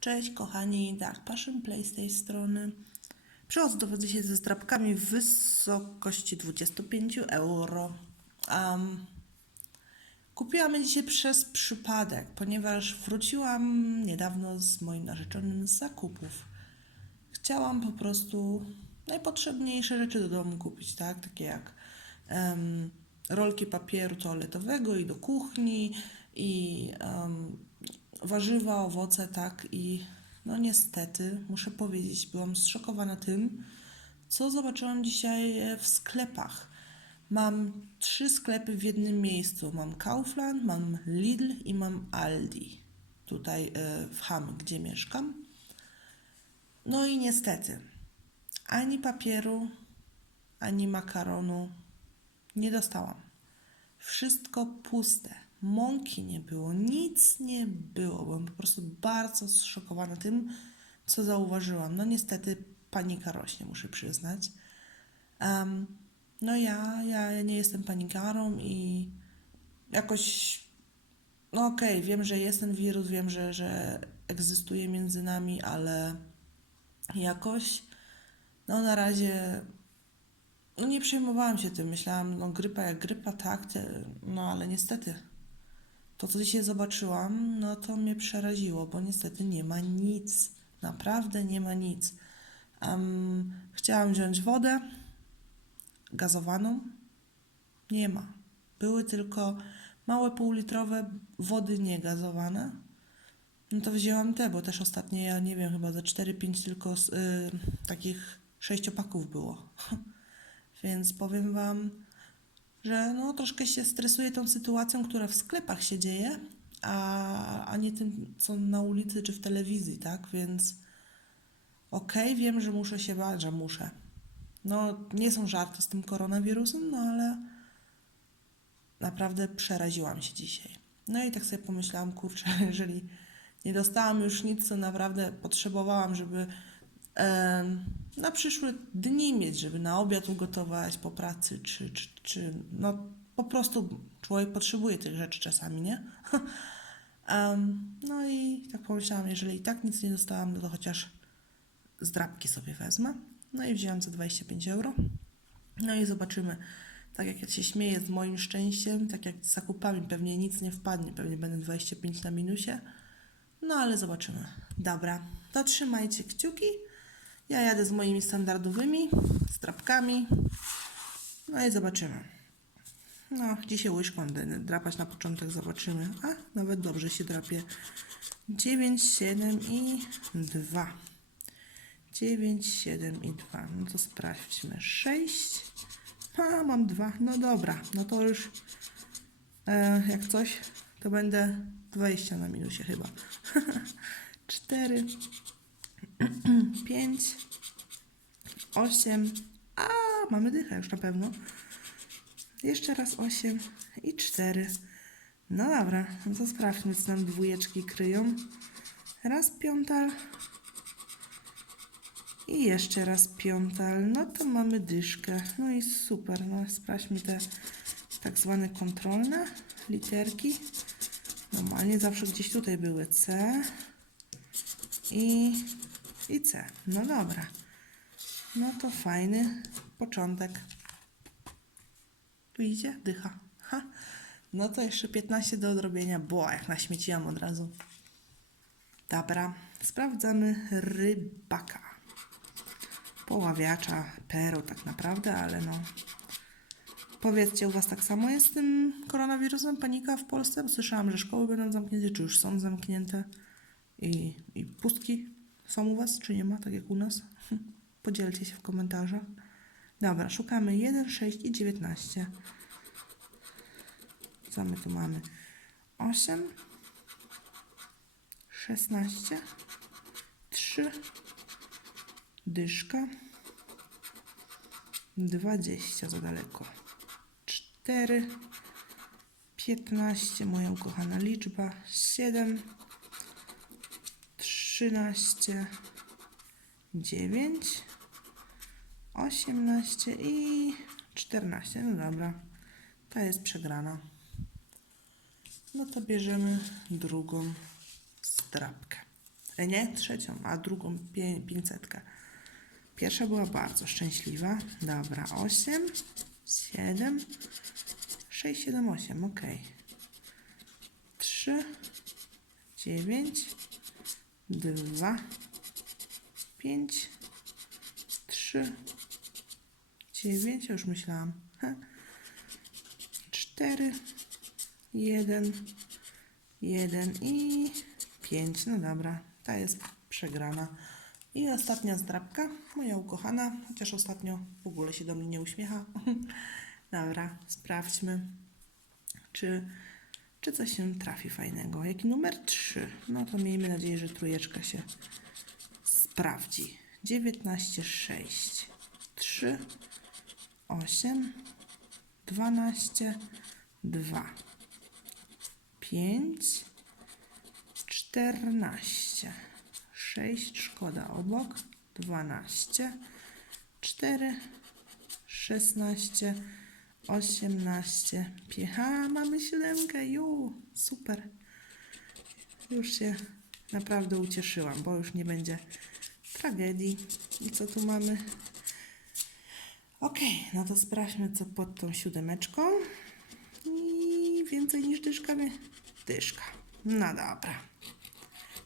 Cześć kochani, Dark Passion Play z tej strony. Przychodzę do Was dzisiaj ze zdrabkami w wysokości 25 euro. Um, kupiłam je dzisiaj przez przypadek, ponieważ wróciłam niedawno z moim narzeczonym z zakupów. Chciałam po prostu najpotrzebniejsze rzeczy do domu kupić, tak? Takie jak em, rolki papieru toaletowego i do kuchni i em, warzywa, owoce, tak? I no niestety, muszę powiedzieć, byłam zszokowana tym, co zobaczyłam dzisiaj e, w sklepach. Mam trzy sklepy w jednym miejscu. Mam Kaufland, mam Lidl i mam Aldi. Tutaj e, w Ham, gdzie mieszkam. No i niestety, ani papieru, ani makaronu nie dostałam. Wszystko puste. Mąki nie było, nic nie było. Byłam po prostu bardzo zszokowana tym, co zauważyłam. No niestety panika rośnie, muszę przyznać. Em, no ja, ja nie jestem panikarą i jakoś, no okej, wiem, że jest ten wirus, wiem, że, że egzystuje między nami, ale jakoś, no na razie, no nie przejmowałam się tym. Myślałam, no grypa jak grypa, tak, te, no ale niestety, to co dzisiaj zobaczyłam, no to mnie przeraziło, bo niestety nie ma nic. Naprawdę nie ma nic. Em, chciałam wziąć wodę gazowaną. Nie ma. Były tylko małe półlitrowe wody niegazowane. No to wzięłam te, bo też ostatnio, ja nie wiem, chyba za 4-5 tylko z, y, takich sześciopaków było. Więc powiem Wam, że no troszkę się stresuję tą sytuacją, która w sklepach się dzieje, a, a nie tym, co na ulicy czy w telewizji, tak? Więc okej, wiem, że muszę się bać, że muszę. No, nie są żarty z tym koronawirusem, no ale naprawdę przeraziłam się dzisiaj. No i tak sobie pomyślałam, kurczę, jeżeli nie dostałam już nic, co naprawdę potrzebowałam, żeby na przyszłe dni mieć, żeby na obiad ugotować po pracy, czy, czy, czy no po prostu człowiek potrzebuje tych rzeczy czasami, nie? Em, no i tak pomyślałam, jeżeli i tak nic nie dostałam, no to chociaż zdrabki sobie wezmę. No i wzięłam za 25 euro. No i zobaczymy, tak jak ja się śmieję z moim szczęściem, tak jak z zakupami, pewnie nic nie wpadnie, pewnie będę 25 na minusie. No ale zobaczymy. Dobra, to trzymajcie kciuki. Ja jadę z moimi standardowymi strapkami. No i zobaczymy. No, dzisiaj łyżką drapać na początek, zobaczymy. A, nawet dobrze się drapie. 9, 7 i 2. 9, 7 i 2. No to sprawdźmy. 6. A, mam 2. No dobra, no to już e, jak coś, to będę 20 na minusie chyba. 4, 5, 8. A, mamy dychę już na pewno. Jeszcze raz 8 i 4. No dobra, to sprawdźmy, co nam dwójeczki kryją. Raz piątal, i jeszcze raz piątal. No to mamy dyszkę. No i super. No sprawdźmy te tak zwane kontrolne literki. Normalnie zawsze gdzieś tutaj były C i, i C. No dobra. No to fajny początek. Tu idzie? Dycha. Ha. No to jeszcze 15 do odrobienia. Bo jak naśmieciłam od razu. Dobra. Sprawdzamy rybaka poławiacza, pero tak naprawdę, ale no. Powiedzcie, u Was tak samo jest z tym koronawirusem? Panika w Polsce? Słyszałam, że szkoły będą zamknięte, czy już są zamknięte i, i pustki są u Was, czy nie ma, tak jak u nas? Podzielcie się w komentarzach. Dobra, szukamy 1, 6 i 19. Co my tu mamy? 8, 16, 3, dyszka. 20 za daleko. 4, 15, moja ukochana liczba. 7, 13, 9, 18 i 14. No dobra, ta jest przegrana. No to bierzemy drugą strapkę. E, Nie, trzecią, a drugą pię-. Pierwsza była bardzo szczęśliwa. Dobra, 8, 7, 6, 7, 8, ok. 3, 9, 2, 5, 3, 9, ja już myślałam. 4, 1, 1 i 5. No dobra, ta jest przegrana. I ostatnia zdrabka, moja ukochana, chociaż ostatnio w ogóle się do mnie nie uśmiecha. Dobra, sprawdźmy, czy, czy coś się trafi fajnego. Jaki numer? 3? No to miejmy nadzieję, że trójeczka się sprawdzi. 19, 6, 3, 8, 12, 2, 5, 14, 6, szkoda. Obok, 12, 4, 16, 18, piecha, mamy siódemkę, ju, super. Już się naprawdę ucieszyłam, bo już nie będzie tragedii. I co tu mamy? Okej, no to sprawdźmy, co pod tą siódemeczką. I więcej niż dyszka mnie. Dyszka. No dobra.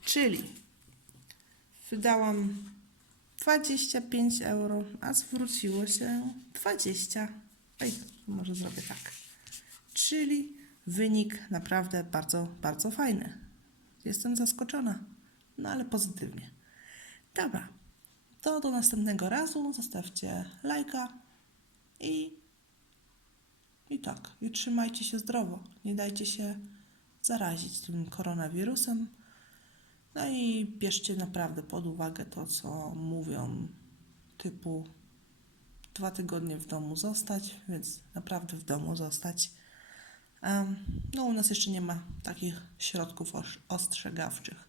Czyli wydałam 25 euro, a zwróciło się 20. Ej, może zrobię tak. Czyli wynik naprawdę bardzo, bardzo fajny. Jestem zaskoczona, no ale pozytywnie. Dobra, to do następnego razu. Zostawcie lajka i, i tak. I trzymajcie się zdrowo. Nie dajcie się zarazić tym koronawirusem. No i bierzcie naprawdę pod uwagę to, co mówią, typu dwa tygodnie w domu zostać, więc naprawdę w domu zostać. No, u nas jeszcze nie ma takich środków ostrzegawczych.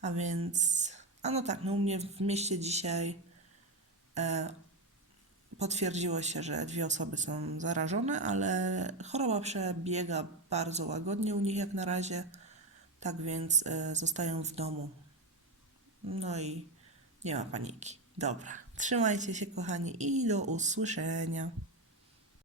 A więc, a no tak, no u mnie w mieście dzisiaj e, potwierdziło się, że dwie osoby są zarażone, ale choroba przebiega bardzo łagodnie u nich jak na razie. Tak więc e, zostają w domu. No i nie ma paniki. Dobra, trzymajcie się kochani i do usłyszenia.